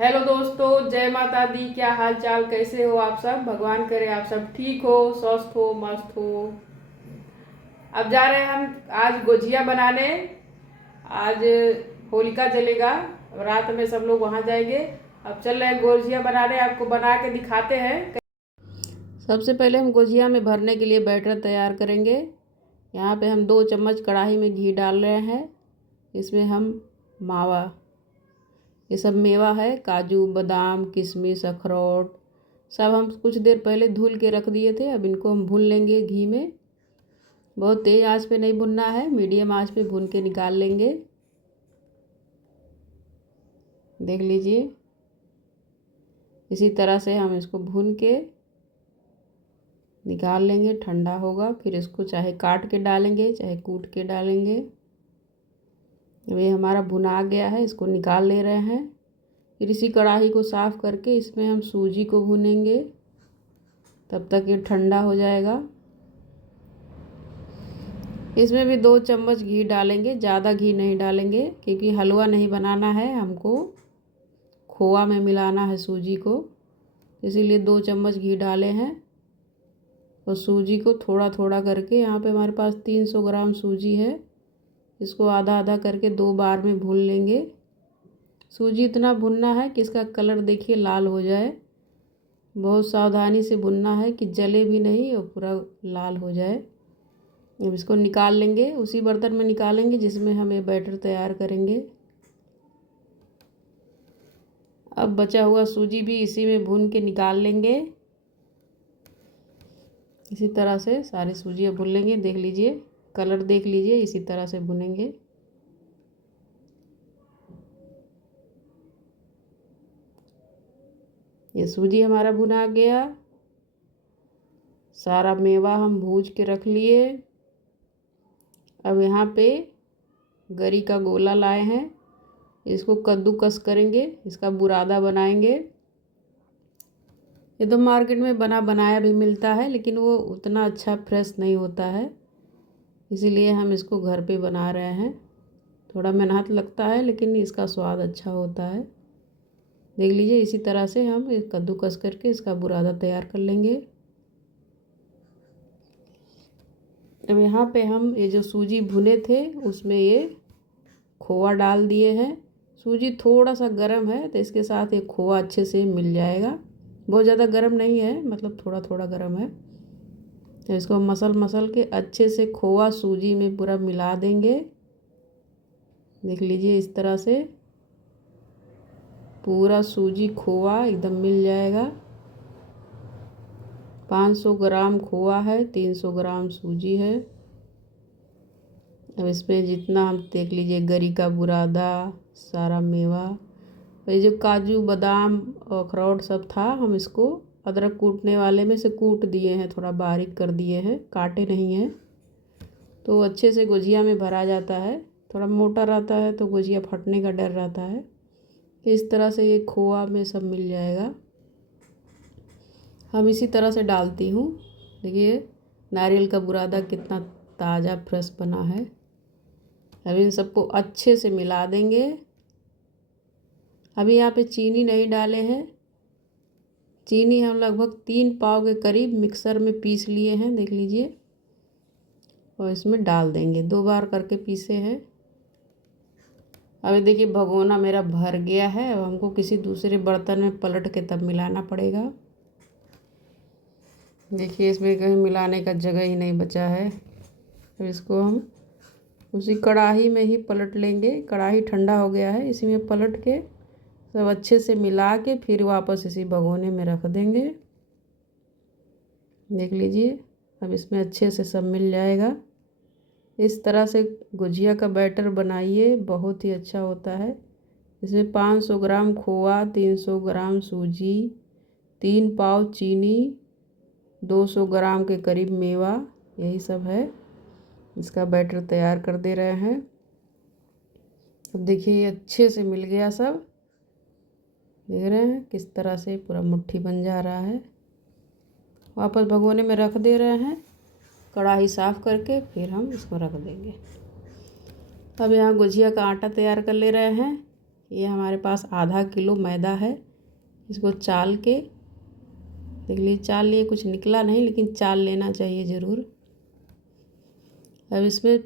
Hello दोस्तों, जय माता दी। क्या हाल चाल, कैसे हो आप सब। भगवान करे आप सब ठीक हो, स्वस्थ हो, मस्त हो। अब जा रहे हैं हम आज गुजिया बनाने। आज होलिका जलेगा, रात में सब लोग वहाँ जाएंगे। अब चल रहे हैं गुजिया बनाने, आपको बना के दिखाते हैं। सबसे पहले हम गुजिया में भरने के लिए बैटर तैयार करेंगे। यहाँ पे हम 2 चम्मच कढ़ाई में घी डाल रहे हैं। इसमें हम मावा, ये सब मेवा है, काजू बादाम किशमिश अखरोट, सब हम कुछ देर पहले धुल के रख दिए थे। अब इनको हम भून लेंगे घी में। बहुत तेज़ आंच पे नहीं भुनना है, मीडियम आंच पे भून के निकाल लेंगे। देख लीजिए, इसी तरह से हम इसको भून के निकाल लेंगे। ठंडा होगा फिर इसको चाहे काट के डालेंगे चाहे कूट के डालेंगे। ये हमारा भुना गया है, इसको निकाल ले रहे हैं। फिर इसी कढ़ाई को साफ़ करके इसमें हम सूजी को भूनेंगे, तब तक ये ठंडा हो जाएगा। इसमें भी 2 चम्मच घी डालेंगे, ज़्यादा घी नहीं डालेंगे क्योंकि हलवा नहीं बनाना है, हमको खोआ में मिलाना है सूजी को, इसीलिए 2 चम्मच घी डाले हैं। और सूजी को थोड़ा थोड़ा करके, यहाँ पे हमारे पास 300 ग्राम सूजी है, इसको आधा आधा करके 2 बार में भून लेंगे। सूजी इतना भुनना है कि इसका कलर देखिए लाल हो जाए। बहुत सावधानी से भुनना है कि जले भी नहीं और पूरा लाल हो जाए। अब इसको निकाल लेंगे, उसी बर्तन में निकालेंगे जिसमें हम ये बैटर तैयार करेंगे। अब बचा हुआ सूजी भी इसी में भून के निकाल लेंगे। इसी तरह से सारी सूजियाँ भून लेंगे। देख लीजिए, कलर देख लीजिए, इसी तरह से भुनेंगे। ये सूजी हमारा भुना गया। सारा मेवा हम भूज के रख लिए। अब यहाँ पे गरी का गोला लाए हैं, इसको कद्दूकस करेंगे, इसका बुरादा बनाएंगे। ये तो मार्केट में बना बनाया भी मिलता है, लेकिन वो उतना अच्छा फ्रेश नहीं होता है, इसीलिए हम इसको घर पे बना रहे हैं। थोड़ा मेहनत लगता है लेकिन इसका स्वाद अच्छा होता है। देख लीजिए, इसी तरह से हम कद्दूकस करके इसका बुरादा तैयार कर लेंगे। अब यहाँ पे हम ये जो सूजी भुने थे उसमें ये खोआ डाल दिए हैं। सूजी थोड़ा सा गर्म है तो इसके साथ ये खोआ अच्छे से मिल जाएगा। बहुत ज़्यादा गर्म नहीं है, मतलब थोड़ा थोड़ा गर्म है। तो इसको मसल मसल के अच्छे से खोआ सूजी में पूरा मिला देंगे। देख लीजिए, इस तरह से पूरा सूजी खोआ एकदम मिल जाएगा। 500 ग्राम खोआ है, 300 ग्राम सूजी है। अब इसमें जितना हम देख लीजिए, गरी का बुरादा, सारा मेवा, ये जो काजू बादाम और अखरोट सब था, हम इसको अदरक कूटने वाले में से कूट दिए हैं, थोड़ा बारीक कर दिए हैं, काटे नहीं हैं, तो अच्छे से गुजिया में भरा जाता है। थोड़ा मोटा रहता है तो गुजिया फटने का डर रहता है। इस तरह से ये खोआ में सब मिल जाएगा। हम इसी तरह से डालती हूँ। देखिए, नारियल का बुरादा कितना ताज़ा फ्रेश बना है। अब इन सबको अच्छे से मिला देंगे। अभी यहाँ पे चीनी नहीं डाले हैं। चीनी हम लगभग 3 पाव के करीब मिक्सर में पीस लिए हैं, देख लीजिए, और इसमें डाल देंगे। 2 बार करके पीसे हैं। अभी देखिए, भगोना मेरा भर गया है। अब हमको किसी दूसरे बर्तन में पलट के तब मिलाना पड़ेगा। देखिए, इसमें कहीं मिलाने का जगह ही नहीं बचा है। अब इसको हम उसी कढ़ाई में ही पलट लेंगे। कढ़ाई ठंडा हो गया है, इसी में पलट के सब अच्छे से मिला के फिर वापस इसी भगोने में रख देंगे। देख लीजिए, अब इसमें अच्छे से सब मिल जाएगा। इस तरह से गुजिया का बैटर बनाइए, बहुत ही अच्छा होता है। इसमें 500 ग्राम खोआ, 300 ग्राम सूजी, 3 पाव चीनी, 200 ग्राम के करीब मेवा, यही सब है। इसका बैटर तैयार कर दे रहे हैं। अब देखिए, ये अच्छे से मिल गया सब। देख रहे हैं किस तरह से पूरा मुट्ठी बन जा रहा है। वापस भगोने में रख दे रहे हैं। कढ़ाई साफ़ करके फिर हम इसको रख देंगे। अब यहाँ गुजिया का आटा तैयार कर ले रहे हैं। ये हमारे पास आधा किलो मैदा है। इसको चाल के देख लीजिए, चाल लिए कुछ निकला नहीं, लेकिन चाल लेना चाहिए ज़रूर। अब इसमें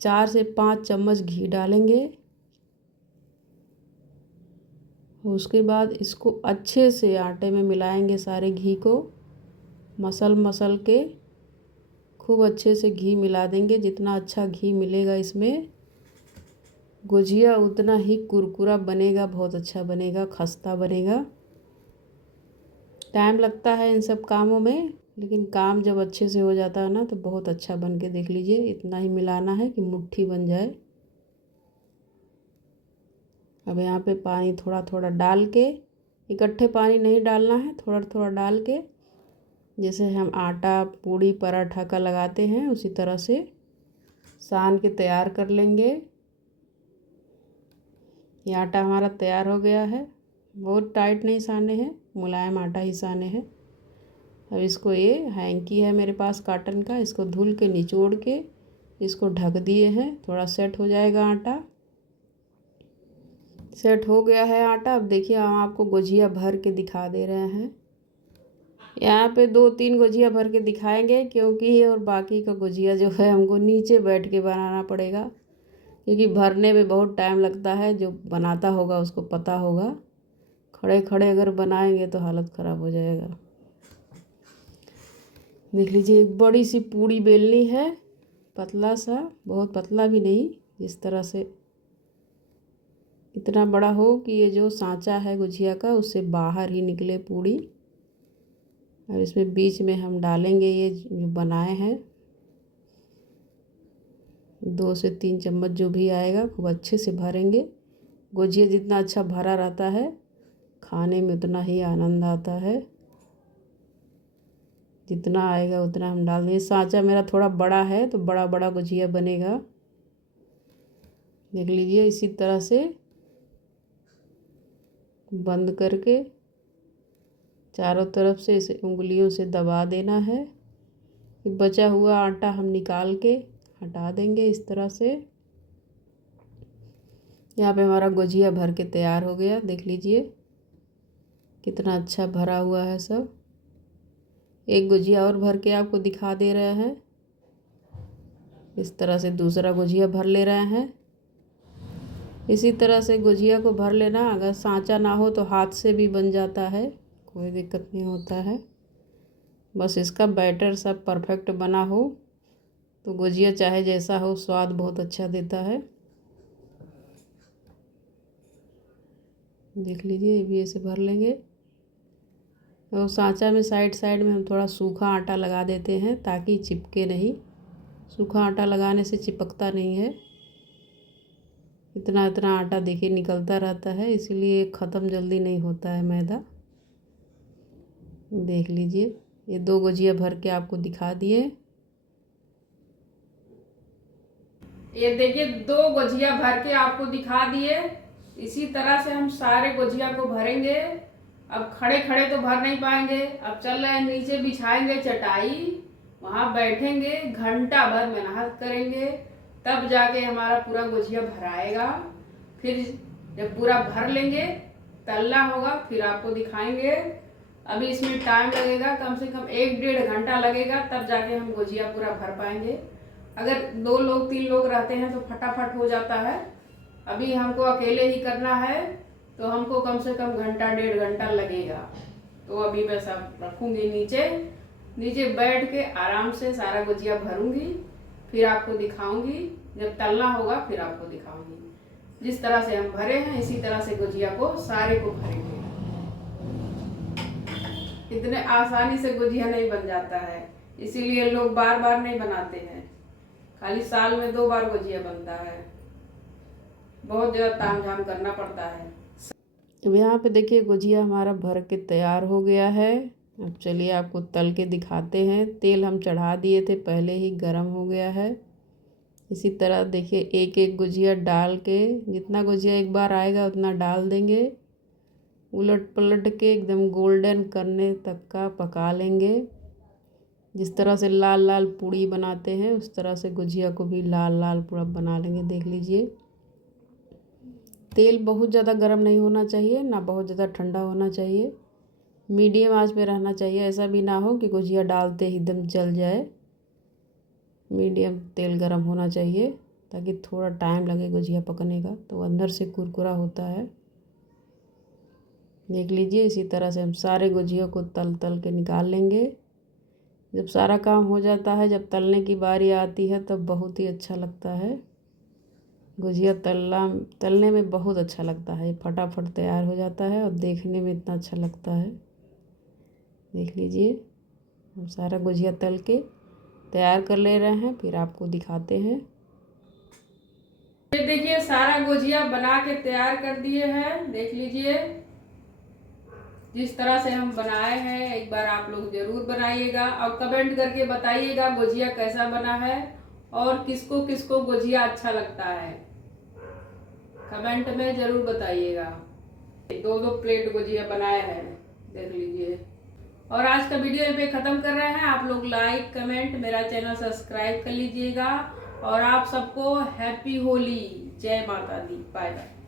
4 से 5 चम्मच घी डालेंगे। उसके बाद इसको अच्छे से आटे में मिलाएंगे, सारे घी को मसल के खूब अच्छे से घी मिला देंगे। जितना अच्छा घी मिलेगा इसमें, गुजिया उतना ही कुरकुरा बनेगा, बहुत अच्छा बनेगा, खस्ता बनेगा। टाइम लगता है इन सब कामों में, लेकिन काम जब अच्छे से हो जाता है ना तो बहुत अच्छा बन के देख लीजिए। इतना ही मिलाना है कि मुट्ठी बन जाए। अब यहाँ पे पानी थोड़ा थोड़ा डाल के, इकट्ठे पानी नहीं डालना है, थोड़ा थोड़ा डाल के, जैसे हम आटा पूड़ी पराठा का लगाते हैं उसी तरह से सान के तैयार कर लेंगे। ये आटा हमारा तैयार हो गया है। बहुत टाइट नहीं साने हैं, मुलायम आटा ही साने हैं। अब इसको, ये हैंकी है मेरे पास काटन का, इसको धुल के निचोड़ के इसको ढक दिए हैं। थोड़ा सेट हो जाएगा आटा। सेट हो गया है आटा। अब देखिए, हम आपको गुजिया भर के दिखा दे रहे हैं। यहाँ पे 2-3 गुजिया भर के दिखाएंगे, क्योंकि और बाकी का गुजिया जो है हमको नीचे बैठ के बनाना पड़ेगा, क्योंकि भरने में बहुत टाइम लगता है। जो बनाता होगा उसको पता होगा। खड़े खड़े अगर बनाएंगे तो हालत ख़राब हो जाएगा। देख लीजिए, एक बड़ी सी पूड़ी बेलनी है, पतला सा, बहुत पतला भी नहीं, जिस तरह से इतना बड़ा हो कि ये जो सांचा है गुजिया का उससे बाहर ही निकले पूड़ी। अब इसमें बीच में हम डालेंगे ये जो बनाए हैं, 2 से 3 चम्मच जो भी आएगा, खूब अच्छे से भरेंगे। गुजिया जितना अच्छा भरा रहता है, खाने में उतना ही आनंद आता है। जितना आएगा उतना हम डाल देंगे। सांचा मेरा थोड़ा बड़ा है तो बड़ा बड़ा गुजिया बनेगा। देख लीजिए, इसी तरह से बंद करके चारों तरफ से इसे उंगलियों से दबा देना है। बचा हुआ आटा हम निकाल के हटा देंगे इस तरह से। यहाँ पे हमारा गुजिया भर के तैयार हो गया। देख लीजिए कितना अच्छा भरा हुआ है सब। एक गुजिया और भर के आपको दिखा दे रहे हैं। इस तरह से दूसरा गुजिया भर ले रहे हैं। इसी तरह से गुजिया को भर लेना। अगर सांचा ना हो तो हाथ से भी बन जाता है, कोई दिक्कत नहीं होता है। बस इसका बैटर सब परफेक्ट बना हो तो गुजिया चाहे जैसा हो, स्वाद बहुत अच्छा देता है। देख लीजिए, ये भी ऐसे भर लेंगे। और सांचा में साइड साइड में हम थोड़ा सूखा आटा लगा देते हैं ताकि चिपके नहीं। सूखा आटा लगाने से चिपकता नहीं है। इतना इतना आटा देखिए निकलता रहता है, इसीलिए ख़त्म जल्दी नहीं होता है मैदा। देख लीजिए, ये 2 गुजिया भर के आपको दिखा दिए। ये देखिए, 2 गुजिया भर के आपको दिखा दिए। इसी तरह से हम सारे गुजिया को भरेंगे। अब खड़े खड़े तो भर नहीं पाएंगे। अब चल रहे हैं, नीचे बिछाएंगे चटाई, वहाँ बैठेंगे, घंटा भर मेहनत करेंगे, तब जाके हमारा पूरा गुजिया भराएगा। फिर जब पूरा भर लेंगे, तलना होगा, फिर आपको दिखाएंगे। अभी इसमें टाइम लगेगा, कम से कम 1-1.5 घंटा लगेगा, तब जाके हम गुजिया पूरा भर पाएंगे। अगर 2 लोग 3 लोग रहते हैं तो फटाफट हो जाता है। अभी हमको अकेले ही करना है तो हमको कम से कम 1-1.5 घंटा लगेगा। तो अभी मैं सब रखूँगी नीचे बैठ के आराम से सारा गुजिया भरूँगी, फिर आपको दिखाऊँगी। जब तलना होगा फिर आपको दिखाऊँगी। जिस तरह से हम भरे हैं इसी तरह से गुजिया को सारे को भरेंगे। इतने आसानी से गुजिया नहीं बन जाता है, इसीलिए लोग बार बार नहीं बनाते हैं। खाली साल में 2 बार गुजिया बनता है। बहुत ज़्यादा तामझाम करना पड़ता है। अब यहाँ पे देखिए, गुजिया हमारा भर के तैयार हो गया है। अब चलिए आपको तल के दिखाते हैं। तेल हम चढ़ा दिए थे, पहले ही गर्म हो गया है। इसी तरह देखिए, एक एक गुजिया डाल के, जितना गुजिया एक बार आएगा उतना डाल देंगे। उलट पलट के एकदम गोल्डन करने तक का पका लेंगे। जिस तरह से लाल लाल पूड़ी बनाते हैं उस तरह से गुजिया को भी लाल लाल पूरा बना लेंगे। देख लीजिए, तेल बहुत ज़्यादा गर्म नहीं होना चाहिए, ना बहुत ज़्यादा ठंडा होना चाहिए, मीडियम आंच पे रहना चाहिए। ऐसा भी ना हो कि गुजिया डालते ही एकदम जल जाए। मीडियम तेल गर्म होना चाहिए ताकि थोड़ा टाइम लगे गुजिया पकने का, तो अंदर से कुरकुरा होता है। देख लीजिए, इसी तरह से हम सारे गुजिया को तल तल के निकाल लेंगे। जब सारा काम हो जाता है, जब तलने की बारी आती है, तब बहुत ही अच्छा लगता है। गुजिया तलने में बहुत अच्छा लगता है, फटाफट तैयार हो जाता है और देखने में इतना अच्छा लगता है। देख लीजिए, हम सारा गुजिया तल के तैयार कर ले रहे हैं, फिर आपको दिखाते हैं। ये देखिए, सारा गुजिया बना के तैयार कर दिए हैं। देख लीजिए, जिस तरह से हम बनाए हैं, एक बार आप लोग जरूर बनाइएगा और कमेंट करके बताइएगा गुजिया कैसा बना है और किसको किसको गुजिया अच्छा लगता है, कमेंट में जरूर बताइएगा। 2-2 प्लेट गुजिया बनाए हैं, देख लीजिए। और आज का वीडियो यहाँ पे ख़त्म कर रहे हैं। आप लोग लाइक कमेंट, मेरा चैनल सब्सक्राइब कर लीजिएगा और आप सबको हैप्पी होली। जय माता दी। Bye bye.